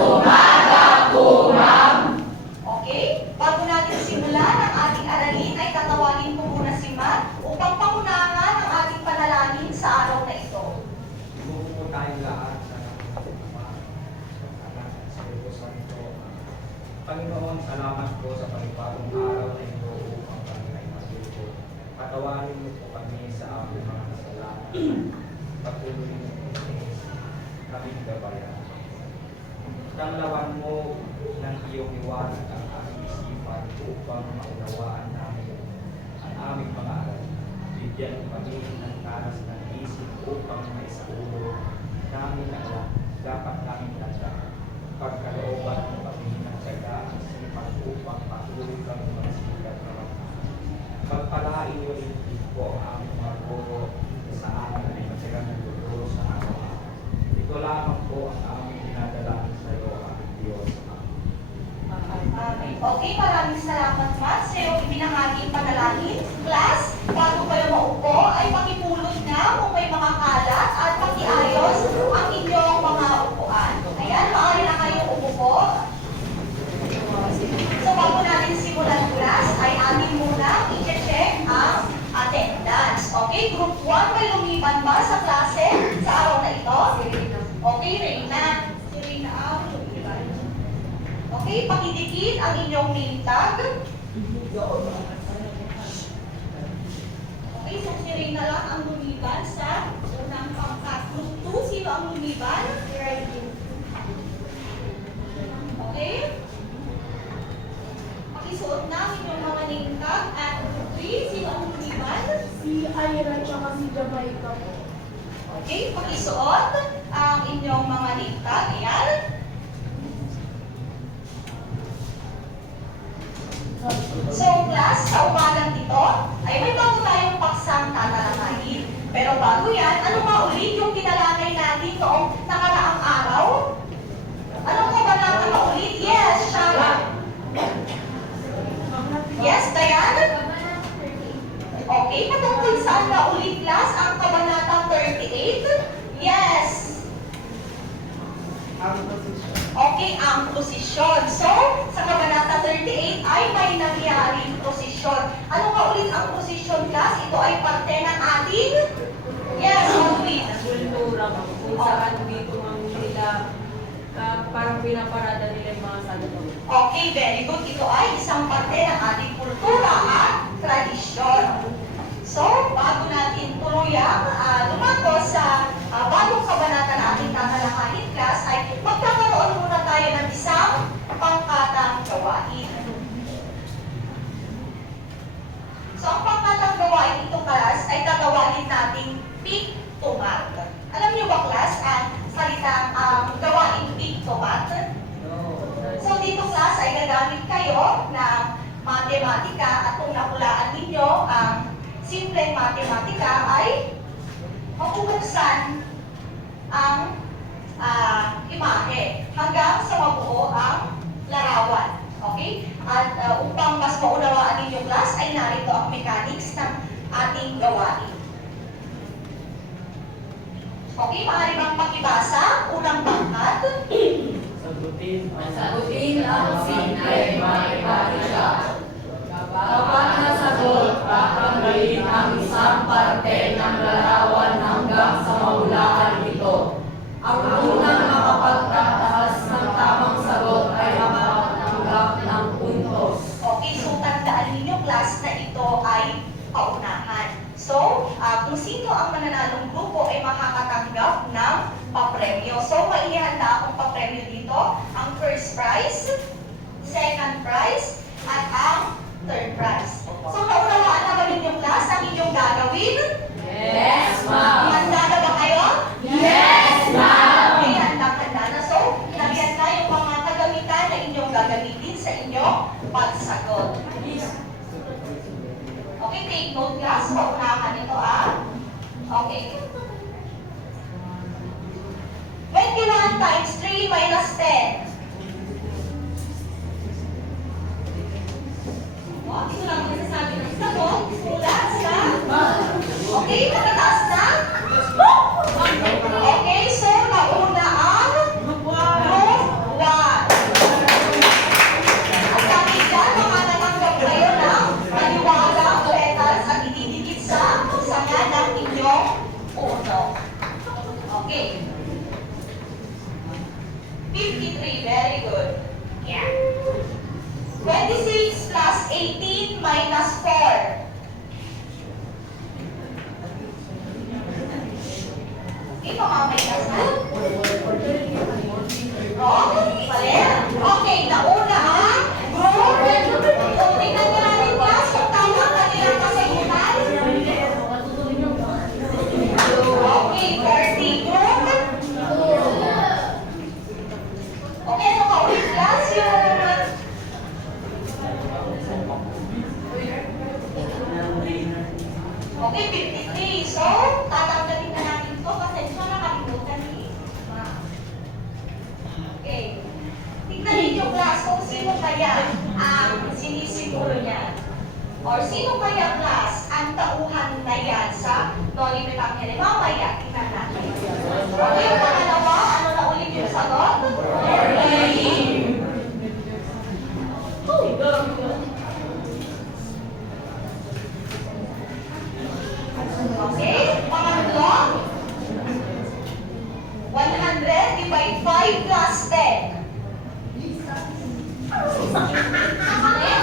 umaga po, ma'am. Okay? Bago natin simulan ang ating aralin, ay tatawagin ko muna si Ma'am upang pangunahan ang ating panalangin sa araw na ito. Bumuko tayong lahat sa anak at sa Diyos Santo. Panginoon, salamat po sa panibagong araw na ito upang kami ay matuto. Patawarin mo po kami sa aming mga kasalanan. Patuloy mo po kami gabayan. Tanglawan mo ng iyong liwanag ang aming isipan upang maunawaan namin ang aming mga aral. Bigyan mo kami ng talas ng isip upang maisaulo namin ang dapat namin tanda. Pagkalooban mo kami ng tsaga ang sipan upang patuloy kami magsikat na magmahal. Pagpalain niyo rin po ang aming mga guro sa amin ay matyagang nagtuturo sa araw-araw. Ito lamang po ang aming dinadalangin sa iyo, aming Diyos. Amen. Okay, maraming salamat, Ma'am. Sa iyong ibinahaging panalangin. Class, bago kayo maupo, ay pakipulot na kung may mga kalat at pakiayos ang inyong mga upuan. Ayan, maaari na kayong umupo. So, bago natin simulan class, ay atin muna i-check ang attendance. Okay, group 1, may lumiban ba sa klase sa araw na ito? Okay, Reina. Si Reina ang lumiban. Okay, pakidikit ang inyong name tag. Okay, so si Reina lang ang lumiban sa unang pangkat. Group 2, sino ang lumiban? Okay? Pakisuot na ang inyong mga name tag. At group 3, sino ang lumiban? Si Ira at si Jamaica po. Okay, pakisuot ang inyong mga name tag. Ayan. So, class, sa umagang ito, ay may bago tayong paksang tatalakayin. Pero bago yan, ano nga ulit yung tinalakay natin noong nakaraang araw? Anong kabanata nga ulit? Yes, Shara. Yes, Diane? Okay, patungkol saan nga ulit, class? Ang kabanata 38? Yes. Okay, ang posisyon. So, sa kabanata 38 ay may nangyaring posisyon. Ano nga ulit ang posisyon, class? Ito ay parte ng ating? Yes, Madrid. Kultura kung saan dito ang nila parang pinaparada nila yung mga salubong. Okay, very good. Ito ay isang parte ng ating kultura at tradisyon. So, bago natin tuluyang lumago sa bagong kabanata na ating tatalakayin, class, ay magkakaroon muna tayo ng isang pangkatang gawain. So, ang pangkatang gawain ito, class, ay tatawagin nating pick to mat. Alam niyo ba, class, ang salitang gawain pick to mat? So, dito, class, ay gagamit kayo ng matematika at kung nakulaan ninyo ang simpleng matematika ay mabubuksan ang imahe hanggang sa mabuo ang larawan. Okay? At upang mas maunawaan ninyo, class, ay narito ang mechanics ng ating gawain. Okay, maaari bang pakibasa? Unang pangkat. Sagutin ang simple matematika. Kapag nasagot, tatanggalin ang isang parte ng larawan hanggang sa mahulaan ito. Ang unang makapagtataas ng tamang sagot ay makatanggap ng puntos. Okay, so tandaan ninyo, class, na ito ay paunahan. So, kung sino ang mananalong grupo ay makakatanggap ng papremyo. So, maihanda akong papremyo dito. Ang first prize 53, very good. Yeah. 26 plus 18 minus 4. Okay, pamamayas na. Wrong? Mali? Okay, nauna ang group. So, tingnan niyo natin class kung tama ang kanilang kasagutan. Okay, 40 group. Okay, ano ka ulit class? Okay, 53. So, tatanggalin na natin to kasi siya nakalimutan ni Isma. Okay. Tignan ninyo class kung sino kaya ang sinisiguro niya. Or sino kaya class ang tauhan na yan sa Noli Me Tangere. Mamaya, tingnan natin. Okay, yung pangalawa, ano na ulit yung sagot? Okay, pangatlo, 100 divide 5 plus 10. Okay,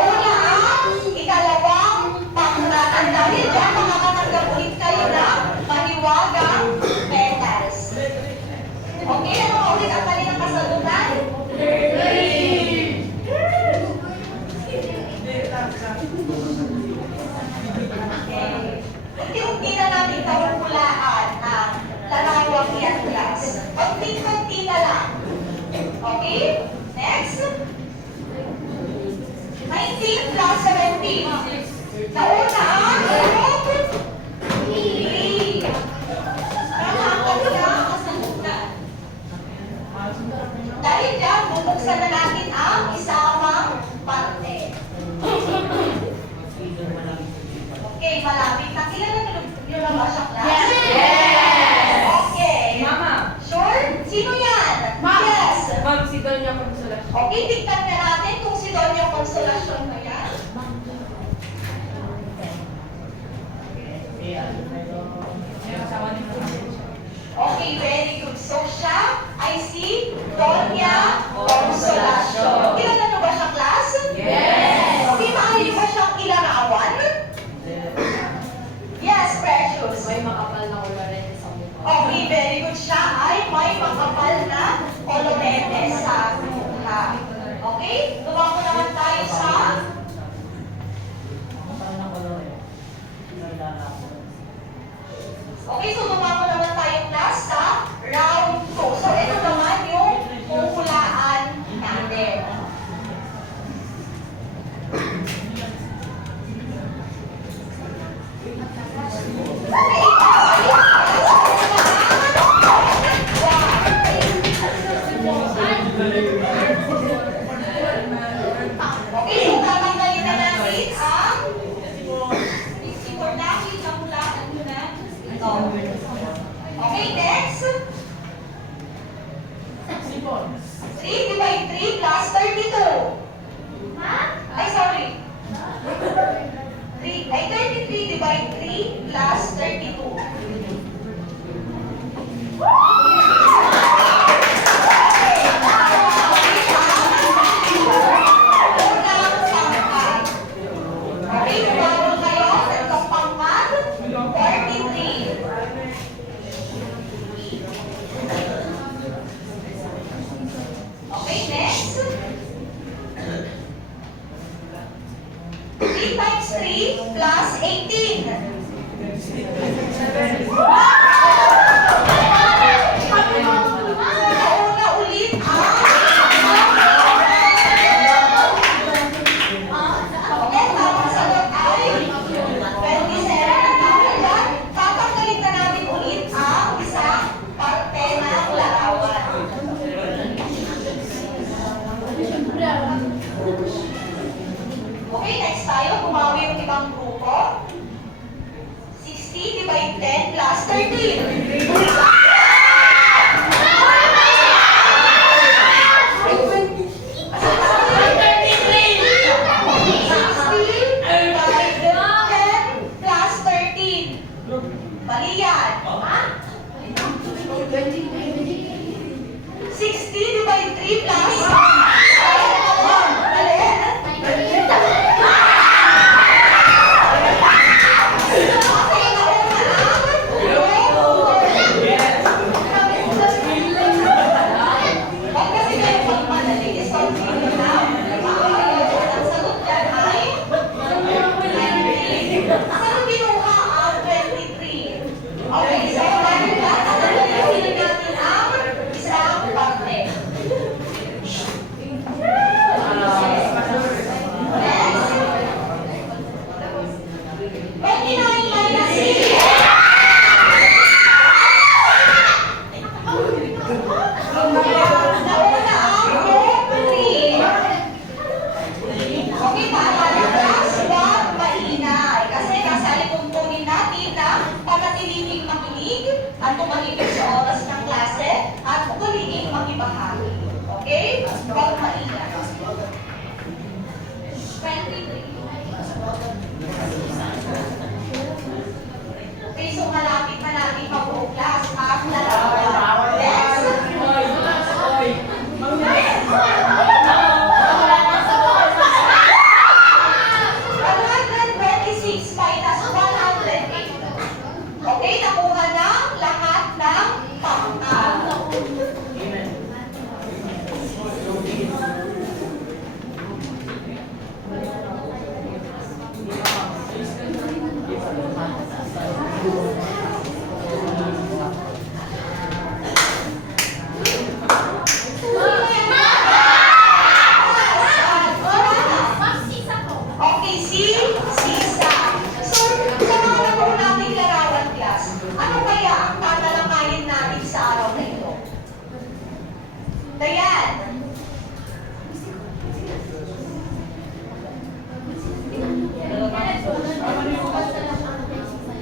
una ang ikalawang pangratang dahil dyan makakatanggap ulit kayo ng mahiwagang petals. Okay, ano ulit ang kanilang kasagutan? Unti-unti na natin kahulaan ang larawang yan class. Unti-unti na lang. Okay? Next. 19 plus 17. Nauna ang group 3. Tama ang kanilang kasagutan. Dahil dyan, bubuksan na natin ang isamang parte. Okay, malapit na. Kilala nyo na ba siya, class? Yes! Okay. Mama. Sure? Sino yan? Ma'am. Yes. Ma'am, si Doña Consolasyon. Okay, tignan na natin kung si Doña Consolasyon na yan. Okay, very good. So siya ay si Doña Consolasyon. Kilala nyo ba siya, class? Yes! Okay, maaari ba siyang ilarawan? Yes, Precious. May makapal na ulo rin sa mukha. Okay, very good. Siya ay may makapal na kolorete sa mukha. Okay? Tumango naman tayo sa... Okay, so tumango naman tayo class sa round 2. So ito naman yung huhulaan natin. Okay, so tatanggalin na natin ang 64 dahil nahulaan nyo na ito. Okay, next. 3 divide 3 plus 32. Ay, sorry. 33 divide 3 plus 32. Okay, tumawag kayo sa itong pangkat 43. Okay, next. 3 times 3 plus 18. 3 plus. Dali. Kasi nauna Huwag kasi kayo magmadali. Continue na. Ang sagot dyan ay 23. Saan kinuha ang 23? Okay, so dahil na, tatanggalin natin ang isang parte. Next. 29 minus 6. Nauna ang 3. Okay, paalala class, huwag maingay. Kasi kasalikunin natin na panatiling makinig at tumahimik sa oras ng klase at muling makibahagi. Okay? Huwag maingay. 23. Okay, so malapit mabuo class ang larawan. Next. 126 minus 108. Okay, nakuha na lahat ng pangkat. Okay, sisa. So, sa mga nakuha nating larawan class, ano kaya ang tatalakayin natin sa araw na ito? Dayan.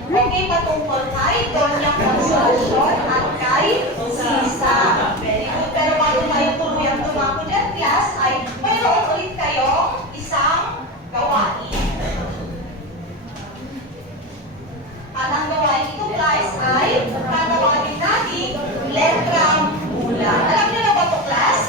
Okay, patungkol kay Doña Consolacion at kay Sisa. Very good. Pero bago tayo tuluyang tumako dyan, class, ay mayroon ulit kayong isang gawain. At ang gawain ito, guys, ay tatawagin natin letrang bulan. Alam niyo na ba ito, class?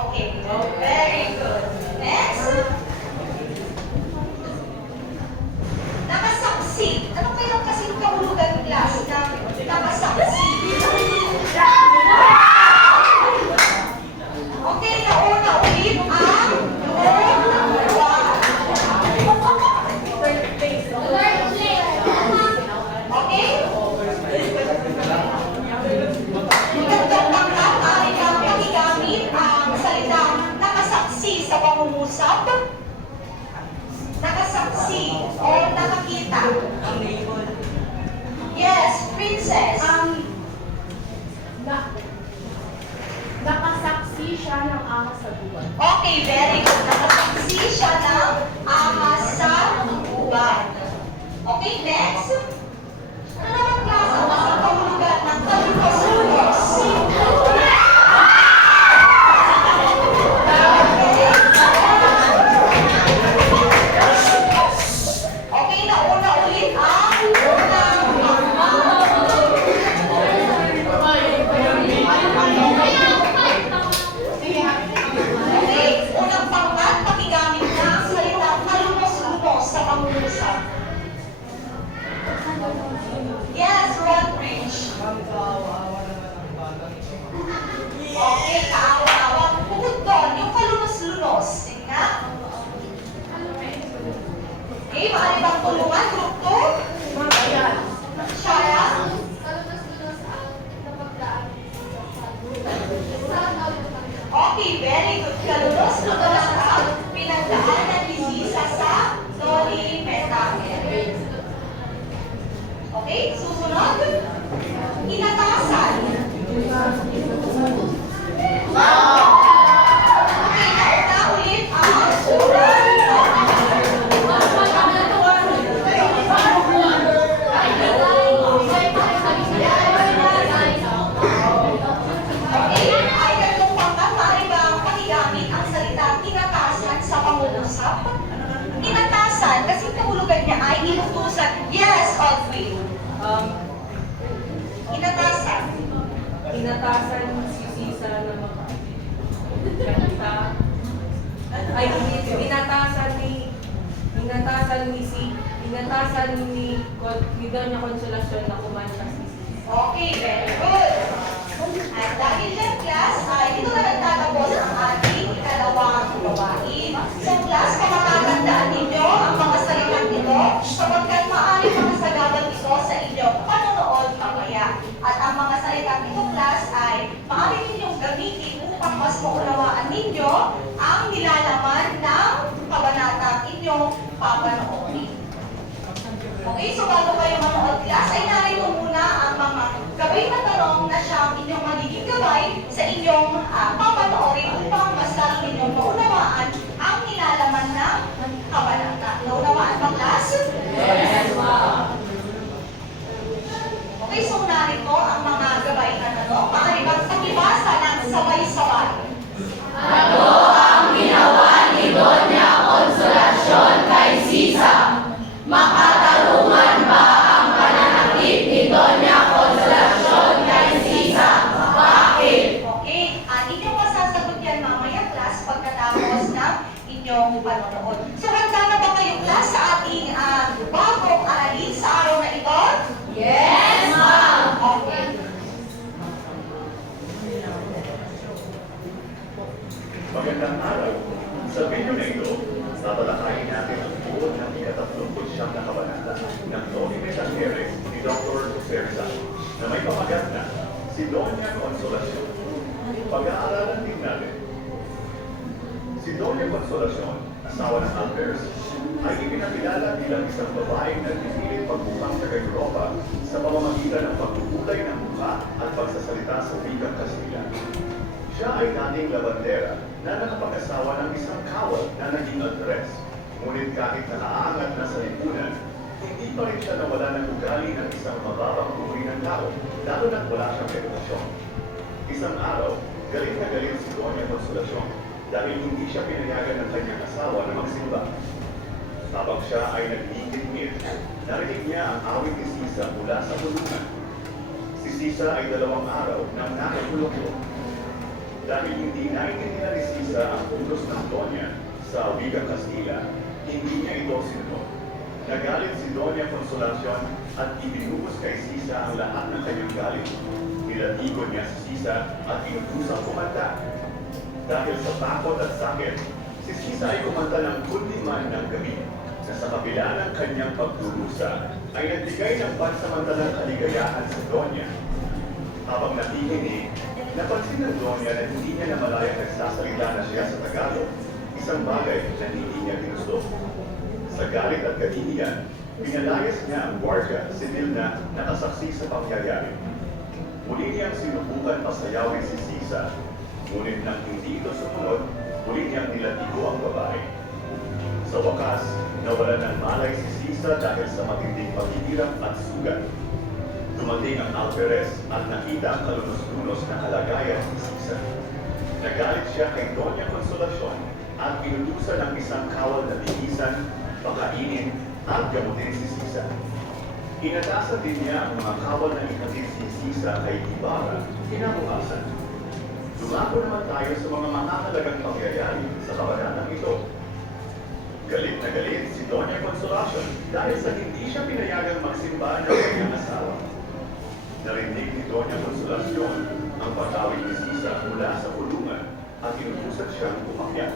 Okay, very good. Next. Nakasaksi. Ano kaya kasing kahulugan class ng nakasaksi? Okay, nauna ulit ang luwa. Okay? Ikatlong pangkat ay ang pag-igamit ang salitang nakasaksi sa pangungusap. Nakasaksi o nakakita. Yes, princess. Nakasaksi siya ng ahas sa buwan. Okay, very good. Nakasaksi siya ng ahas sa gubat. Okay, next. Ano naman klase ang kasing kahulugan ng kalunos-lunos? Okay, nauna ulit ang unang Okay, unang pangkat, pakigamit na ang salitang kalunos-lunos sa pangungusap. Yes, Rodbridge. Okay, kaawa-awa. Bukod doon, yung kalunos-lunos. Sige nga. Okay, maaari bang tulungan? Group 2? Shara? Okay, very good. Kalunos-lunos ang pinagdaanan ni Sisa sa Dolly Metakel. Okay, susunod. Inatasan. Okay, nauna ulit ang Okay, ay tatlong pangkat, maaari bang pakigamit ang salitang inatasan sa pangungusap? Inatasan, kasi kahulugan niya ay inutusan. Yes, Audrey. Inatasan. Inatasan si Sisa na makakita. Ay, inatasan ni Doña Consolacion na kumanta si Sisa. Okay, very good. At dahil dyan, class, ay dito na nagtatapos ang ating ikalawang gawain. So, class, pamatatandaan ninyo ang mga salitang ito sapagkat maaaring makasagabal ito sa inyong panonood mamaya. At ang mga salitang ito, class, ay maaari ninyong gamitin upang mas maunawaan ninyo ang nilalaman ng kabanatang inyong papanoorin. Okay, so bago kayo manood, class, ay narito muna ang mga gabay na tanong na siyang inyong magiging gabay sa inyong papanoorin upang mas lalo ninyong maunawaan ang nilalaman ng kabanata. Naunawaan ba, class? Yes, ma'am. Okay, so narito ang mga gabay na tanong. Maaari bang pakibasa ng sabay-sabay? Ano ang ginawa ni Doña Consolacion kay Sisa? Makatarungan ba ang pananakit ni Doña Consolacion kay Sisa? Bakit? Okay, inyong masasagot yan mamaya, class, pagkatapos ng inyong panonood. So, handa na ba kayo, class, sa ating bagong aralin sa araw na ito? Yes, ma'am. Okay. Magandang araw. Sa video na ito, tatalakayin natin ang buod ng ika-39 na kabanata ng Documental Hearing ni Dr. Jose Rizal na may pamagat na si Doña Consolacion. Pag-aaralan din natin. Si Doña Consolacion, asawa ng Albers, ay ipinakilala bilang isang babaeng nagpipilit pagbukang taga-Europa sa pamamagitan ng pagkukulay ng mukha at pagsasalita sa wikang Kastila. Siya ay dating labandera na nakapag-asawa ng isang kawal na naging adres. Ngunit kahit naaangat na sa lipunan, hindi pa rin siya nawala ng ugali ng isang mababang uri ng tao, lalo na't wala siyang edukasyon. Isang araw, galit na galit si Doña Consolacion dahil hindi siya pinayagan ng kanyang asawa na magsimba. Habang siya ay nagigit-ngit, narinig niya ang awit ni Sisa mula sa bulungan. Si Sisa ay 2 araw nang nakakulong. Dahil hindi naintindihan ni Sisa ang utos ng Donya sa wikang Kastila, hindi niya ito sinunod. Nagalit si Doña Consolacion at ibinuhos kay Sisa ang lahat ng kanyang galit. Nilatigo niya si Sisa at inudusang kumanta. Dahil sa takot at sakit, si Sisa ay kumanta ng kundiman ng gabi na sa kabila ng kanyang pagdurusa ay nagbigay ng pansamantalang kaligayahan sa Donya. Habang nakikinig, napansin ng Donya na hindi niya namalayang nagsasalita na siya sa Tagalog, isang bagay na hindi niya ginusto. Sa galit at kahihiyan, pinalayas niya ang gwardiya sibil na nakasaksi sa pangyayari. Muli niyang sinubukan pasayawin si Sisa, ngunit nang hindi ito sumunod, muli niyang nilatigo ang babae. Sa wakas, nawalan ng malay si Sisa dahil sa matinding paghihirap at sugat. Dumating ang alferez at nakita ang kalunos-lunos na kalagayan ni Sisa. Nagalit siya kay Doña Consolacion at inutusan ng isang kawal na bihisan, pakainin at gamutin si Sisa. Inatasan din niya ang mga kawal na ihatid si Sisa kay Ibarra, kinabukasan. Dumako naman tayo sa mga makakalagang pangyayari sa kabanatang ito. Galit na galit si Doña Consolacion dahil sa hindi siya pinayagang magsimba ng kanyang asawa. Narinig ni Doña Consolacion ang patawid ni Sisa mula sa kulungan at inutusan siyang umakyat.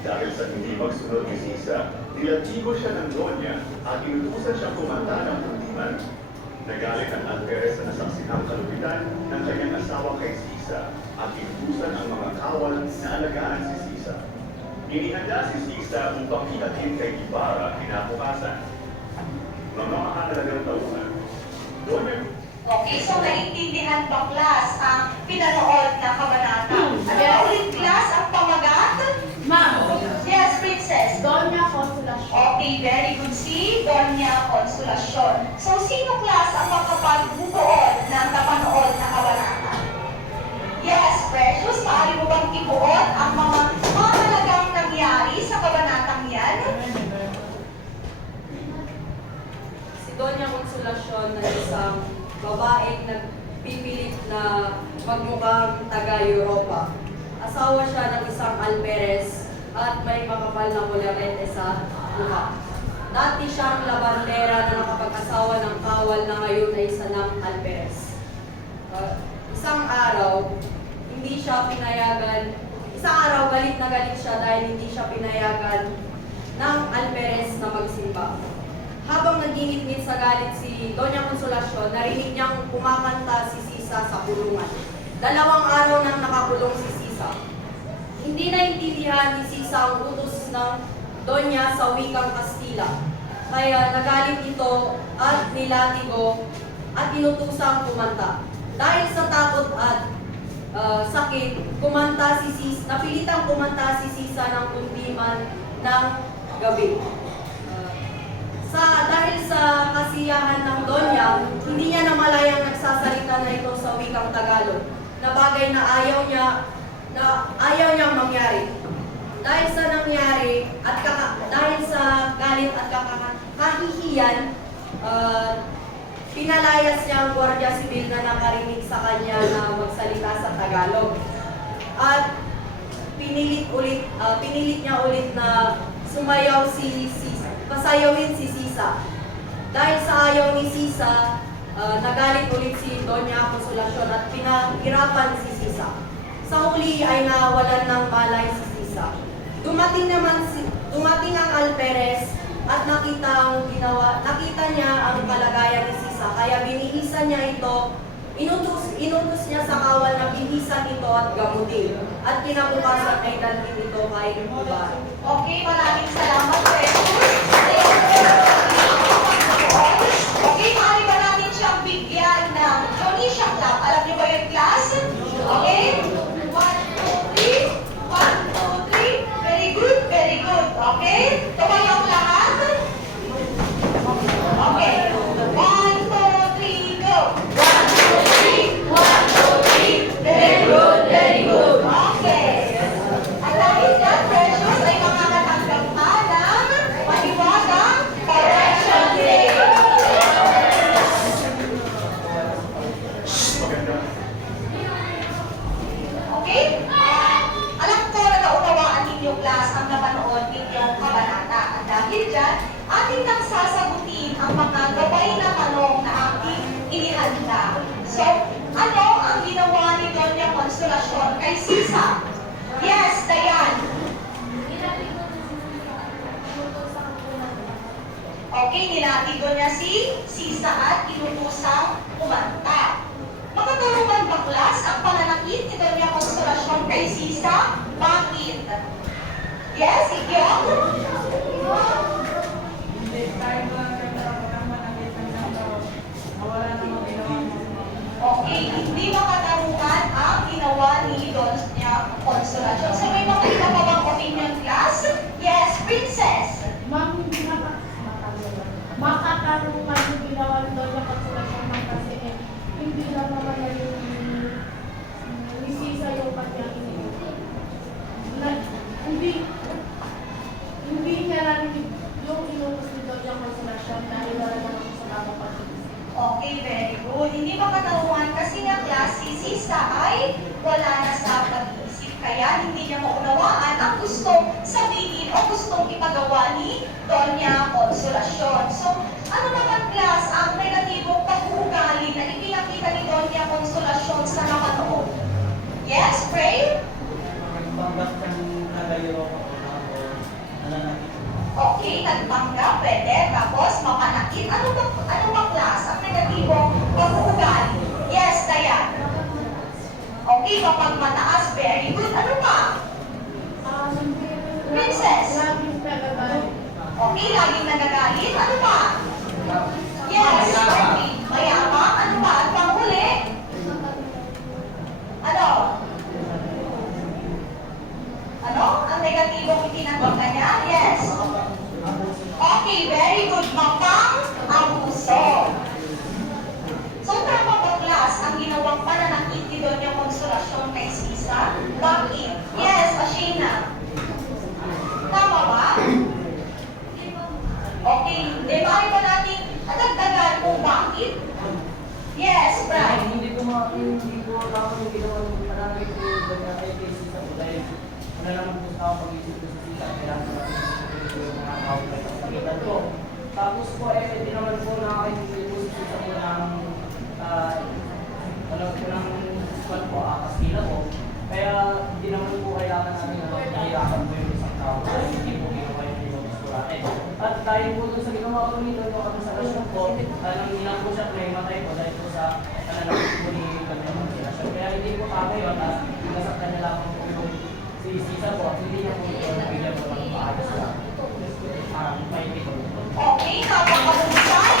Dahil sa hindi magsunod ni Sisa, nilatigo siya ng Donya at inutusan siyang kumanta ng kundiman. Nagalit ang alferez sa nasaksihang kalupitan ng kanyang asawa kay Sisa at inutusan ang mga kawal na alagaan si Sisa. Inihanda si Sisa upang ihatid kay Ibarra kinabukasan. Mga makakalagang tauhan, Donya. Okay, so naintindihan ba, class, ang pinanood na kabanata? Ano ulit, class, ang pamagat? Ma'am, Yes, princess. Doña Consolacion. Okay, very good. Si Doña Consolacion. So, sino, class, ang makapagbubuod ng napanood na kabanata? Yes, Precious, maaari mo bang ibuod ang mga talagang nangyari sa kabanatang yan? Si Doña Consolacion na isang babaeng nagpipilit na magmukhang taga-Europa. Asawa siya ng isang alferez at may makapal na kularete sa mukha. Dati siyang labandera na nakapag-asawa ng kawal na ngayon ay isa ng alferez. Isang araw galit na galit siya dahil hindi siya pinayagan ng alferez na magsimba. Habang nagingit-ngit sa galit si Doña Consolacion, narinig niyang kumakanta si Sisa sa kulungan. 2 araw nang nakakulong si Sisa. Hindi naintindihan ni Sisa ang utos ng Donya sa wikang Kastila. Kaya nagalit ito at nilatigo at inutusang kumanta. Dahil sa takot at sakit, napilitang kumanta si Sisa ng kundiman ng gabi. Dahil sa kasiyahan ng Donya, hindi niya namalayang nagsasalita na ito sa wikang Tagalog, na bagay na ayaw niyang mangyari. Dahil sa nangyari at dahil sa galit at kahihiyan, pinalayas niya ang Guardia Civil na nakarinig sa kanya na magsalita sa Tagalog. At pinilit niya ulit na pasayawin si Sisa. Dahil sa ayaw ni Sisa, nagalit ulit si Doña Consolacion at pinahirapan si Sisa. Sa huli ay nawalan ng malay si Sisa. Dumating ang alferez at nakita niya ang kalagayan ni Sisa, kaya binihisan niya ito, inutos niya sa kawal na bihisan ito at gamutin. At kinabukasan ay dalhin ito kay Ibarra. Okay, maraming salamat, Precious. Okay, maaari ba natin siyang bigyan ng Jonisha clap? Alam niyo ba yung class? Okay? 1, 2, 3. 1, 2, 3. Very good, very good. Okay? Tumayong lahat? Okay. 1, 2, 3, go! 1, 2, 3. 1, 2, 3. Very good, very good. Okay. At dahil dyan, Precious, ay makakatanggap ka konsolasyon kay Sisa? Yes, Dayan. Okay, nilatigo niya si Sisa at inutusang kumanta. Makatulungan ba class ang pananakit ni Doña Konsolasyon kay Sisa? Bakit? Yes, Ikyong? Okay, hindi makatarungan ang ginawa ni Doña Konsolasyon. So may mga iba pa bang opinion class? Yes, Princess. Ma'am, hindi makakarungan yung ginawa ni Doña Konsolasyon ng kasi hindi lang naman na yung nisisa yung kanyang iniintay. Hindi niya narinig yung inutos ni Doña Konsolasyon dahil wala naman sa kapapagod. Okay, very good. Hindi makatarungan kasi nga class, si Sisa ay wala na sa pag-iisip. Kaya hindi niya maunawaan ang gustong sabihin o gustong ipagawa ni Doña Konsolasyon. So, ano naman class ang negatibong pag-uugali na ipinakita ni Doña Konsolasyon sa nakanood? Yes, pray? Okay, nagpanggap, pwede. Tapos, mapanakit. Ano ba class ang negatibong pag-uugali? Yes, Dayan. Okay, kapag mataas, very good. Ano pa? Princess. Laging nagagalit. Okay, laging nagagalit. Ano pa? Yes, okay. Mayabang. Ano pa? At panghuli? Ano? Ano? Ang negatibong itinakita niya? Yes. Okay, very good. Mapang-abuso. So, tama ba, class, ang ginawang pananakit ni Doña Konsolasyon kay Sisa? Bakit? Yes, Ashina. Tama ba? Okay, di ba ba natin dagdagan kung bakit? Yes, Brian. Hindi ko tama yung ginawa ng pananakit ko kay Sisa po dahil wala naman po sa pag-isip ko sa Sisa kailangan ko yung mga outlet sa pagitan ko. Tapos po hindi naman po nakakaintindi po sa Sisa po ng squad po, Kastila po. Kaya hindi naman po kailangan namin nahihirapan po yung isang tao dahil hindi po ginawa yung ibang gusto natin. At tayo po doon sa ginawa ko nito, kami sa rasyon po, nang ilang po siya matay po dahil po sa pananakit po ni Doña Konsolasyon. Kaya hindi po tama yun at nasaktan niya lamang po yung si Sisa po at hindi niya po ito bigyan po ng paayos na may ito. Okay, kapag-abusay,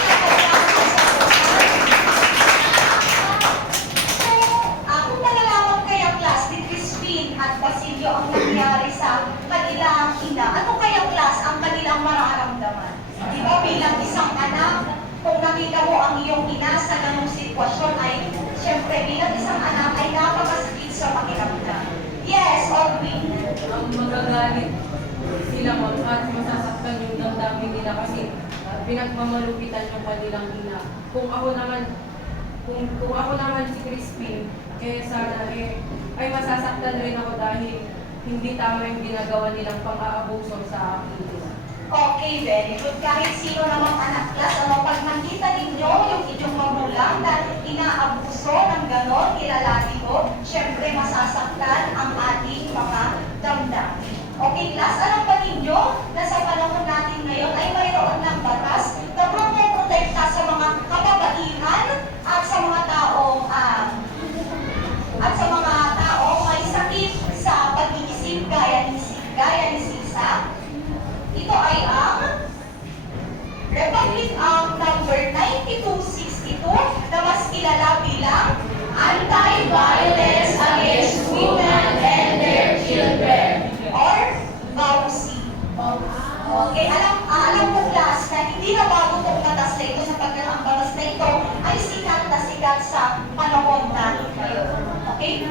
kung nalalaman kaya class ni Crispin at Basilio ang nangyari sa kanilang ina, ano kaya class ang kanilang mararamdaman? Di ba bilang isang anak, kung nakita mo ang iyong ina sa ganong sitwasyon ay, syempre bilang isang anak ay napakasakit sa pakiramdam. Yes, Alvin. Ang magagalit sila ma'am at masasaktan yung damdamin nila kasi pinagmamalupitan yung kanilang ina. Kung ako naman si Crispin, sana ay masasaktan rin ako dahil hindi tama yung ginagawa nilang pang-aabuso sa akin. Okay, very good. Kahit sino namang anak class, pag nakita ninyo yung inyong magulang na inaabuso ng ganon, nilalaki ko, syempre masasaktan ang ating mga damdamin. Okay, class, alam ba ninyo na sa panahon natin ngayon ay mayroon ng batas na protekta sa mga kababaihan at sa mga taong may sakit sa pag-iisip gaya ni Sisa. Ito ay ang Republic Act number 9262 na mas kilala bilang Anti-Violence Against Women and Their Children or VAUSI. Okay, alam mo class na hindi na bago itong batas na ito sapagkat ang batas na ito ay sikat na sikat sa panahon natin ngayon. Okay?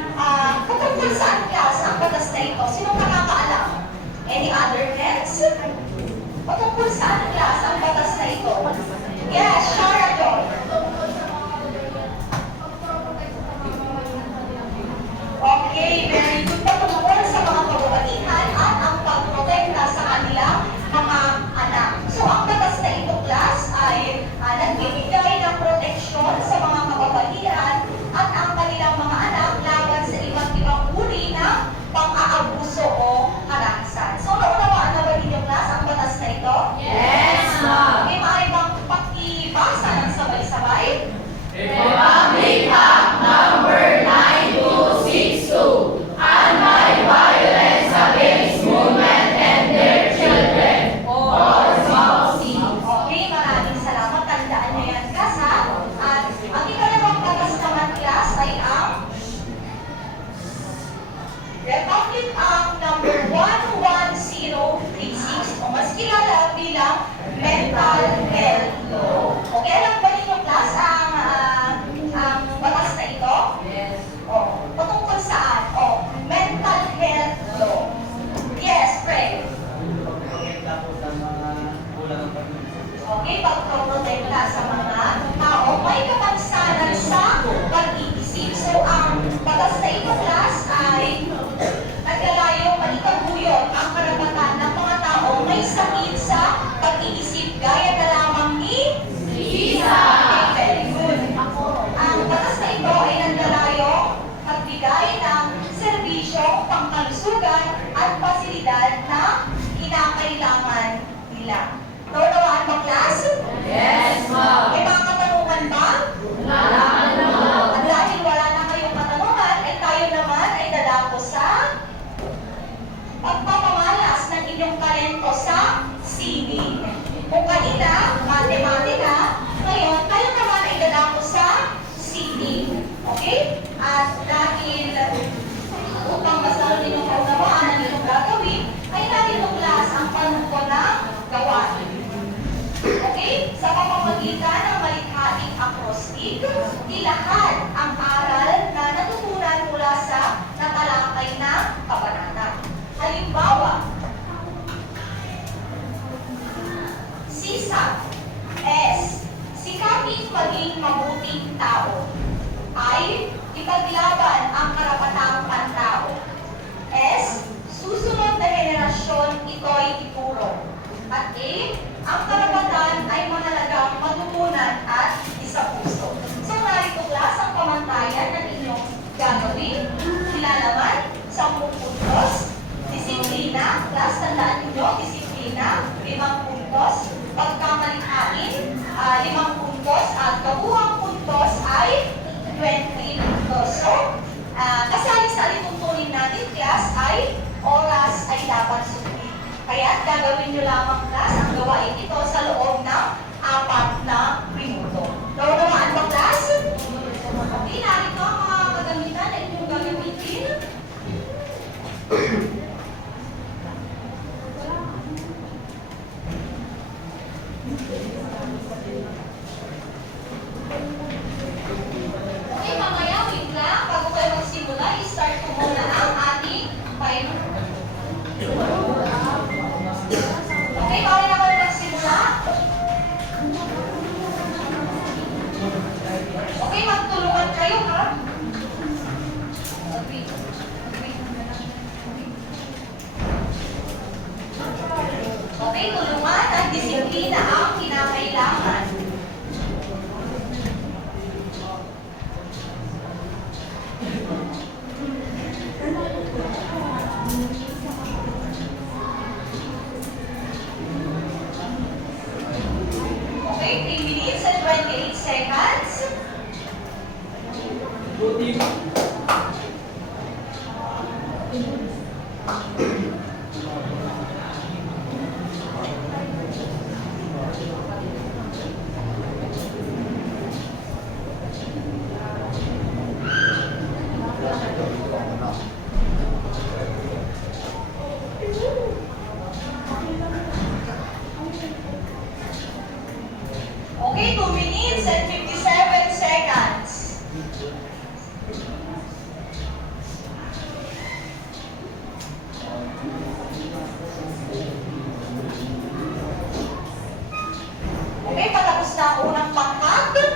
Patungkol saan class ang batas na ito? Sino nakakaalam? Any other hands? Patungkol saan class ang batas na ito? Yes, Shara Joy. At A, ang karapatan ay mahalagang matutunan at isapuso. So narito class ang pamantayan ng inyong gagawin. Nilalaman, 10 puntos. Disiplina, class, tandaan ninyo, disiplina, 5 puntos. Pagkamalikhain, 5 puntos. At kabuhang puntos ay 20 puntos. So, kasali sa alituntunin natin, class, ay oras ay dapat sundin. Kaya gagawin nyo lamang, class, ang gawain ito sa loob ng 4 na minuto. Nawawaan ba, class? Okay, narito ang mga kagamitan na inyong gagamitin. Okay, mamaya, wait lang. Bago kayo magsimula, i-start ko muna ang ating timer. Okay, bago na kayo magsimula. Okay, magtulungan kayo, ha? Okay, tulungan at disiplina ang kinakailangan. Okay, 3 minutes and 28 seconds. Okay, 2 minutes and 57 seconds. Okay, patapos na ang unang pangkat.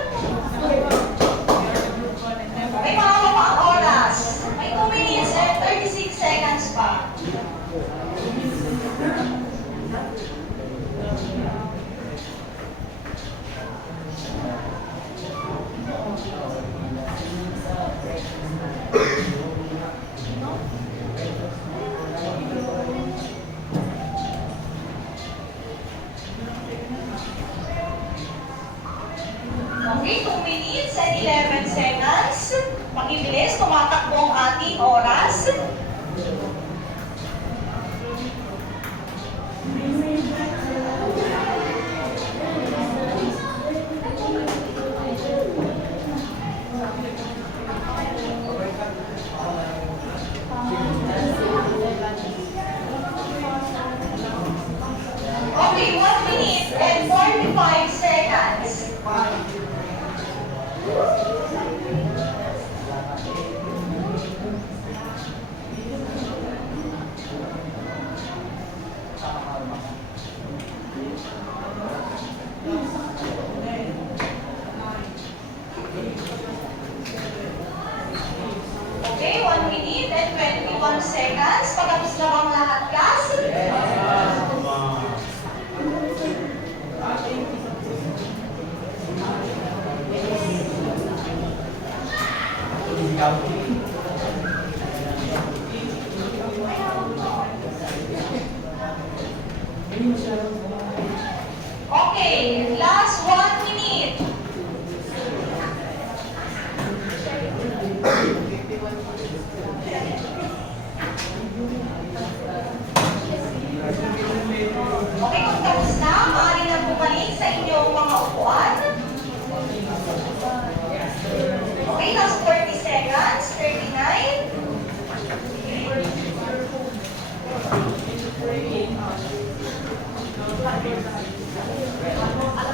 Okay, pangalawa ang oras. May 2 minutes and 36 seconds pa. Okay, 2 minutes and 11 seconds. Pakibilis, tumatakbo ang ating oras. Okay, 1 minute and 45 seconds. Okay, 1 minute and 21 seconds. Patapos na bang lahat, class? Okay, last 1 minute. Okay, kung tapos na, maaari na bumalik sa inyong mga upuan. Okay, last 30 seconds. 39. Alam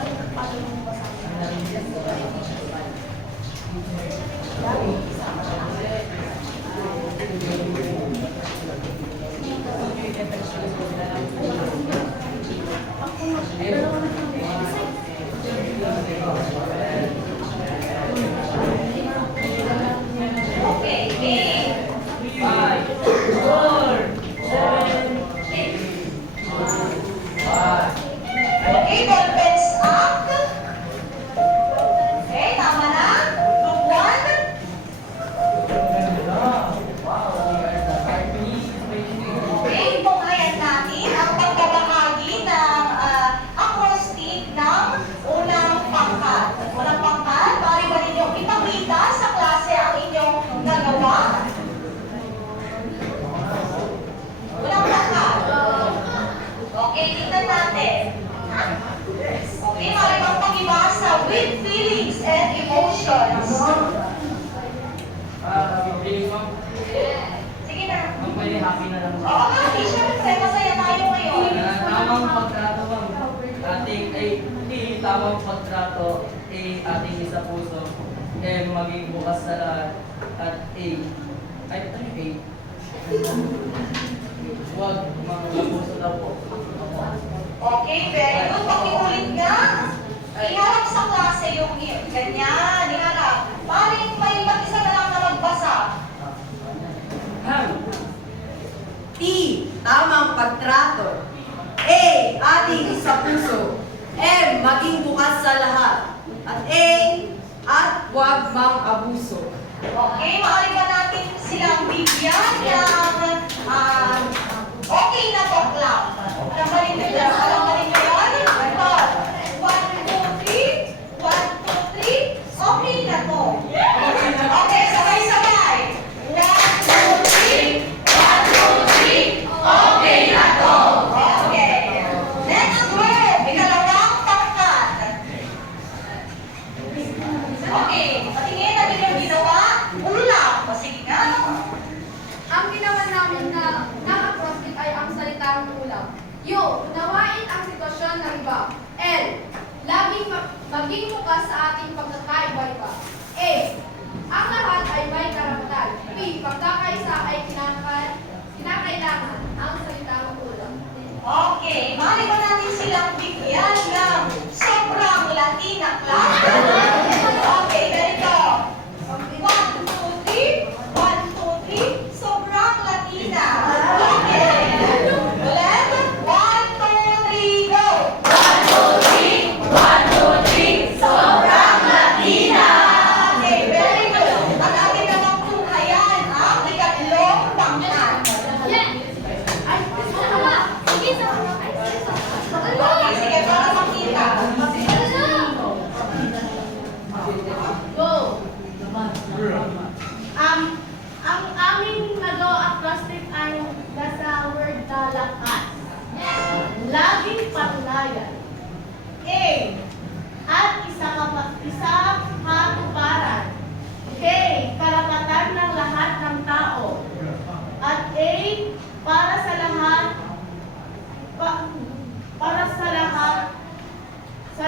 tamang pagtrato, A, ating isa puso, M, maging bukas sa lahat, at A, ay, ano yung A? Huwag mga puso daw po. Okay, very good. Pakiulit nga. Iharap sa klase yung ganyan. Iharap. Paring may mag-isa na lang na magbasa. T. Tamang pagtrato. A. Ating sa puso. M. Maging bukas sa lahat. At A. At huwag mang abuso. Okay, maaari ba natin silang bigyan ng okay na bakla? Alam ba rin nyo yan? Alam ba rin nyo yan? Ito. 1, 2, 3. 1, 2, 3. Okay na to. Okay, sabay-sabay. 1, 2, 3. 1, 2, 3. Okay na to. Okay. Next word. Ikalawang pangkat. Okay. Patingin natin yung ginawa. Ulam. O sige nga. Ang ginawa namin na naka-crossfit ay ang salitang ulam. U. Unawain ang sitwasyon ng iba. L. Maging bukas sa ating pagkakaiba-iba. A. Ang lahat ay may karapatan. B. Pagkakaisa ay kinakailangan ang salitang ulam. Okay, maaari ba natin silang bigyan ng sobrang Latina class? Okay, ganito. 1, 2, 3. 1, 2, 3. Sobrang Latina. Okay. Ulit. 1, 2, 3, go. 1, 2, 3. 1, 2, 3. Sobrang Latina. Okay, very good. Ang ating namang tuhayan ang ikatlong pangkat. Yes! Ay, isa ba? Isa ba? Ay, isa ba? Okay, sige, para makita. Go! Ang aming nagawa at trip ay nasa word na lakas. Laging panglayan. A. At isa katuparan. B. Karapatan ng lahat ng tao. At A. Para sa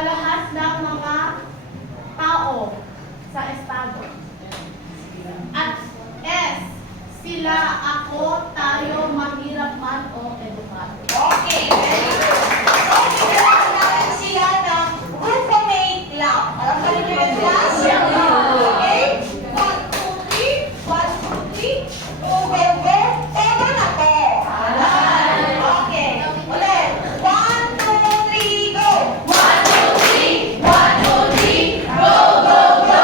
lahat ng mga tao sa estado. At S. Sila, ako, tayo, mahirap man o edukado. Okay, very good. So, bigyan natin sila ng roommate lang. Alam ka rin yung class? Okay? 1, 2, 3. 1, 2, 3. Go, go, go. Tama na to. Okay. Ulit. 1, 2, 3, go. 1, 2, 3. 1, 2, 3. Go, go, go.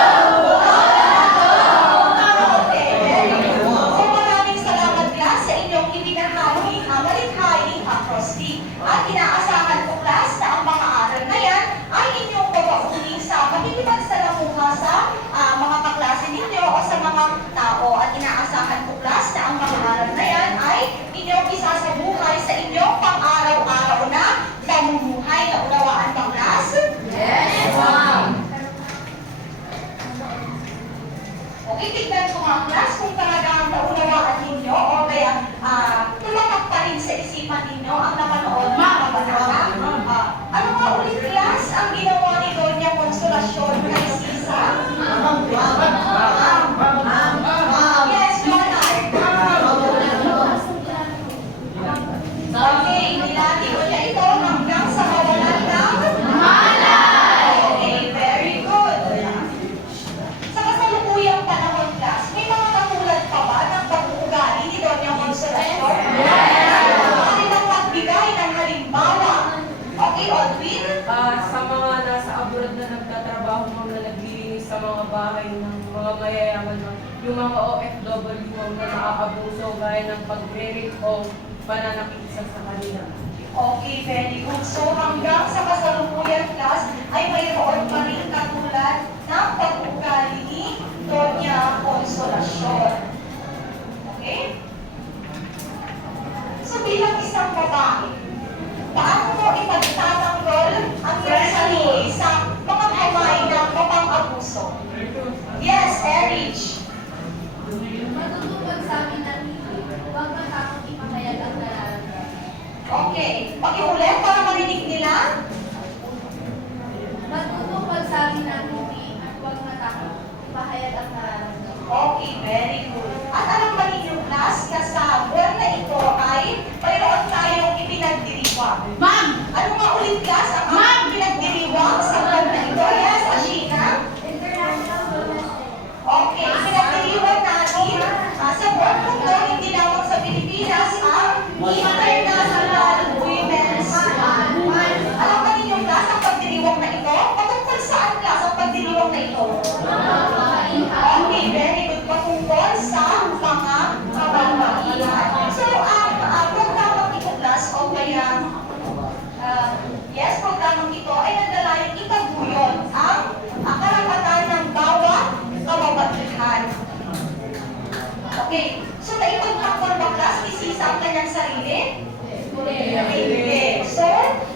Okay, very good. So, maraming salamat class sa inyong ibinahagi ang malikhaing acrostic. At inaasahan ko class na ang mga aral na yan ay inyong babaunin sa pakikipagsalamuha sa mga kaklase ninyo o sa mga tao. At inaasahan ko class na ang mga aral na yan ay inyong isasabuhay sa inyong pang-araw-araw na pamumuhay. Na unawaan ba class? Yes, ma'am. Okay, tignan ko mga class kung talagang naunawaan ninyo o kaya tumatak pa rin sa isipan ninyo ang napanood ng mga banata. Ano nga ulit class ang ginawa ni Doña Consolacion kay Sisa? Yes, Leonard. Okay, nilati ko niya ito hanggang sa mawalan ng malay. Okay, very good. Sa kasalukuyang panahon, class, may mga katulad pa ba ng pag-uugali ni Doña Consolacion? Maaari nang magbigay ng halimbawa. Okay, Audrey? Sa mga nasa abroad na nagtatrabaho, mga naglilinis sa mga bahay ng mga mayayaman, yung mga OFW na naaabuso gaya ng pag-rape o pananakit sa kanila. Okay, very good. So hanggang sa kasalukuyang class ay mayroon pa rin katulad ng pag-uugali ni Doña Consolacion. Okay? So bilang isang babae, paano mo ipagtatanggol ang iyong sarili sa mga kamay ng mapang-abuso? Yes, Erich. Matutupag sa amin ng hindi, huwag matakot ipakayag ang nararamdaman. Okay. Pakiulit para marinig nila. Matutupag lagi ng ngiti at huwag matakot. Ipahayag ang nararamdaman. Okay, very good. At alam ba ninyo, class, na sa buwan na ito ay mayroon tayong ipinagdiriwang. Ma'am! Ano nga ulit, class, ang aming pinagdiriwang sa buwan na ito? Yes, Ashina? International Women's Day. Okay, pinagdiriwang natin sa buwan kung hindi lamang sa Pilipinas ang International Women's Month. Alam ba ninyo, class, ang pagdiriwang na ito? Patungkol saan, class, ang pagdiriwang na ito? Okay, very good. Patungkol sa mga kababaihan. So, ang programang ito, class, o kaya, yes, programang ito ay naglalayong itaguyon ang karapatan ng bawat kababaihan. Okay, so naipagtanggol ba, class, ni Sisa ang kanyang sarili? Hindi. So,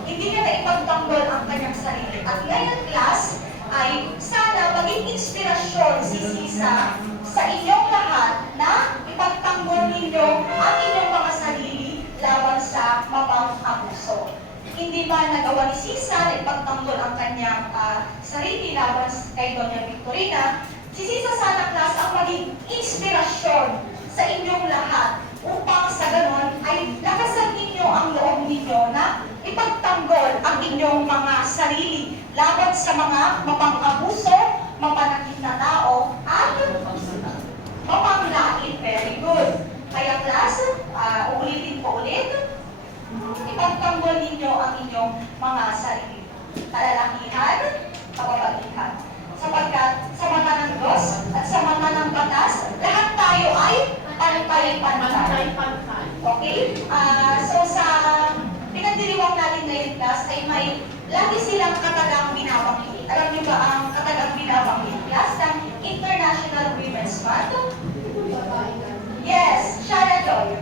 hindi niya naipagtanggol ang kanyang sarili. At ngayon, class, ay sana maging inspirasyon si Sisa sa inyong lahat na ipagtanggol ninyo ang inyong mga sarili laban sa mapang-abuso. Hindi ba nagawa ni Sisa na ipagtanggol ang kanyang sarili laban kay Doña Victorina? Si Sisa sana, class, ang maging inspirasyon sa inyong lahat upang sa ganon ay lakasan ninyo ang loob ninyo na ipagtanggol ang inyong mga sarili laban sa mga mapang-abuso, mapanakit na tao, at mapanglait. Very good. Kaya class, uulitin ko ulit, ipagtanggol ninyo ang inyong mga sarili. Kalalakihan, kababaihan. Sapagkat sa mata ng Diyos at sa mata ng batas, lahat tayo ay pantay-pantay. Okay? So sa pinagdiriwang natin ngayon, class, ay may lagi silang katagang binabanggit. Alam niyo ba ang katagang binabanggit, class, ng International Women's Month? Babae ka. Yes, Shara Joy.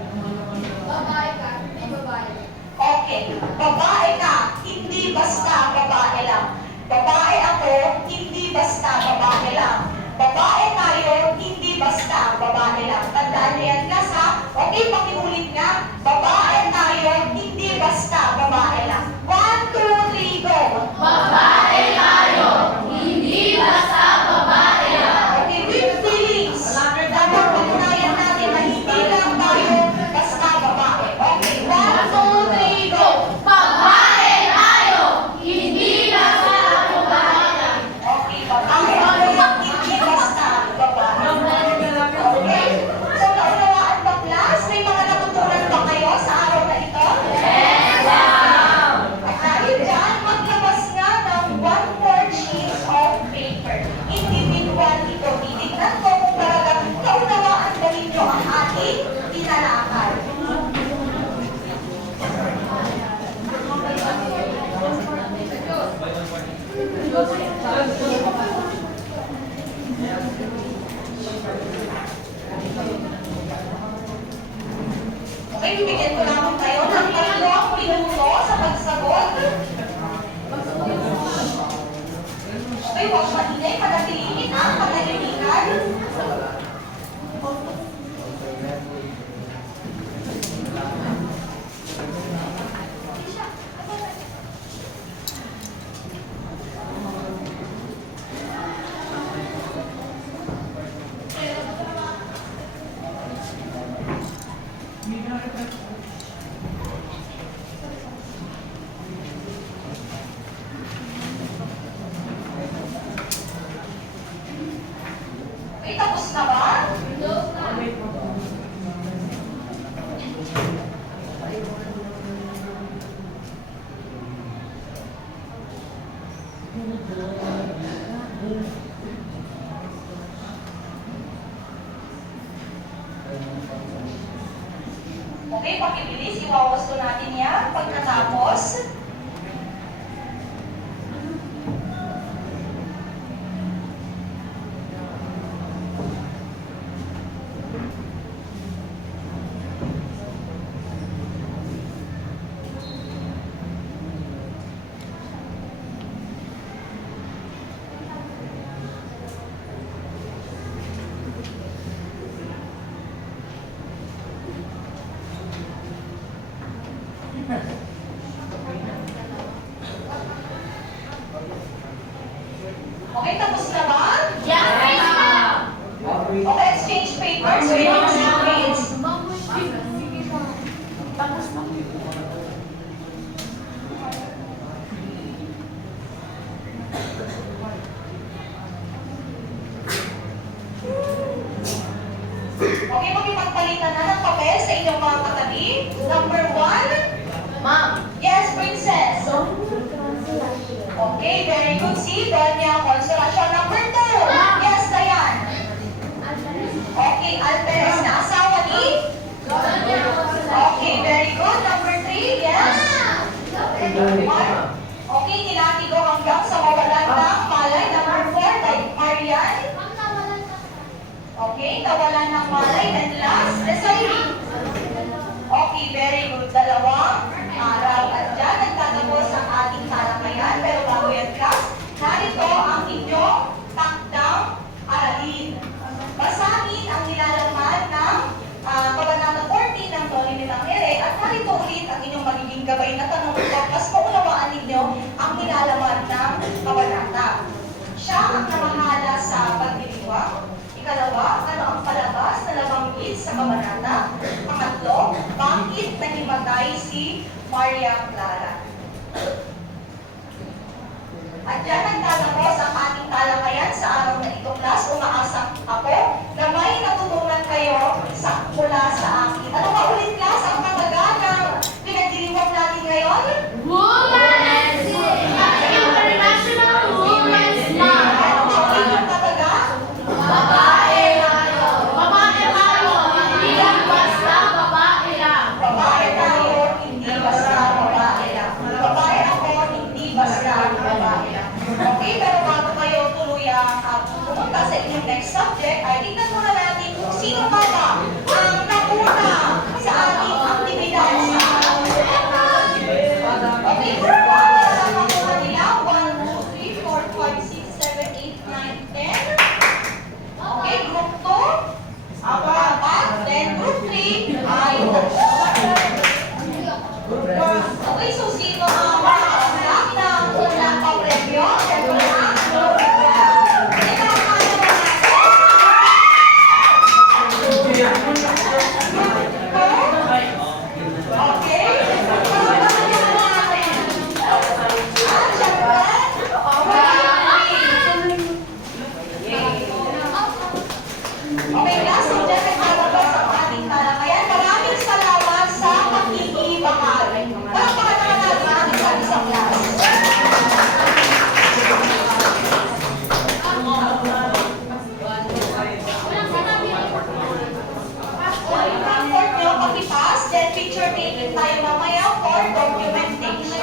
Babae ka. Hindi babae. Okay, babae ka, hindi basta babae lang. Babae ako, hindi basta babae lang. Babae tayo, hindi basta babae lang. Tandaan niyo yan, class, ha? Okay, pakiulit nga. Babae tayo, hindi basta babae lang. 1, 2, 3, go! Babae tayo. Hindi basta babae lang. Okay, with feelings. Dapat patunayan natin na hindi lang tayo basta babae. Okay, 1, 2, 3, go! Babae tayo. Hindi basta babae. Okay, babae tayo, hindi basta babae. Okay? So, naunawaan ba, class? May mga natutunan ba kayo sa araw na ito? Yes, ma'am. At dahil dyan, maglabas nga ng 1/4 sheets of paper. Individual ito. Titignan ko kung talagang naunawaan ba ninyo ang ating tinalakad. Okay, bibigyan ko lamang kayo ng 3 minuto sa pagsagot. Okay, huwag maingay, panatilihin ang panahimikan. Okay, tapos na ba? Okay, pakibilis, iwawasto natin yan pagkatapos. palitan na ng papel sa inyong mga katabi. Number 1. Ma'am. Yes, Princess. Okay, very good. Si Doña Consolacion. Number 2. Yes, Dayan. Okay, Alperes na asawa ni? Okay, very good. Number 3. Yes. Okay, nilatigo hanggang sa mawalan ng malay. Number 4. Marian. Okay, nawalan ng malay. And last, Desiree. Okay, very good. Dalawang araw. At dyan, nagtatapos ang ating talakayan. Pero bago yan, class, narito ang inyong takdang aralin. Basahin ang nilalaman ng Kabanata 14 ng Tony Nitangere at narito ulit ang inyong magiging gabay na tanong mas maunawaan ninyo ang nilalaman ng kabanata. Siya ang namahala sa pagdiriwang. Ikalawa, ano ang palabas na nabanggit sa kabanata? Pangatlo, bakit nahimatay si Maria Clara? At dyan nagtatapos ang ating talakayan sa araw na ito, class. Umaasa ako na may natutunan kayo mula sa akin. Ano ba ulit, class? Ang kataga ng pinagdiriwang natin ngayon? Women's Day! International Women's Month! Ano ba ulit yung kataga? Babae tayo! Babae tayo! Hindi lang basta babae lang! Babae tayo, hindi basta babae lang. Babae ako, hindi basta babae lang. Okay, pero bago kayo tuluyang pumunta sa inyong next subject, ay tignan muna natin kung sino pa ba ang nauna sa ating aktibidad sa araw na ito. Okay, group 1, ang nakuha nila, 1, 2, 3, 4, 5, 6, 7, 8, 9, 10. Okay, group 2, apat, then group 3 ay 3. Okay, so sino ang makakasak ng unang papremyo? Siyempre ang okay? Okay, class, so dyan nagtatapos ang ating talakayan. Maraming salamat sa pakikibahagi. Palakpakan naman natin ang isang class. Okay, transport nyo, pakipas, then picture taking tayo mamaya for documentation.